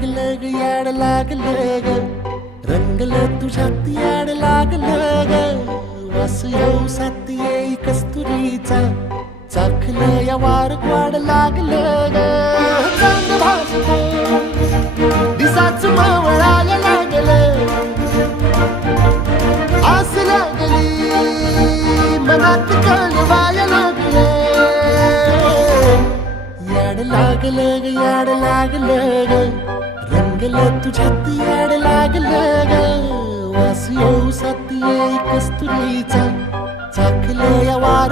लागलं ग याड लागलं ग रंगलं तुझ्यात याड लागलं ग वास येऊ सात येई कस्तुरीचा चाखलं या वार वाड लागलं ग चांग भासतो दिसाच मावळायला लागलं आस लागली मनात कळवायला लागलं याड लागलं ग याड लागलं ग रंगलं तुझ्यात याड लागलं ग वास येऊ सात येई कस्तुरीचा चाखलं या वार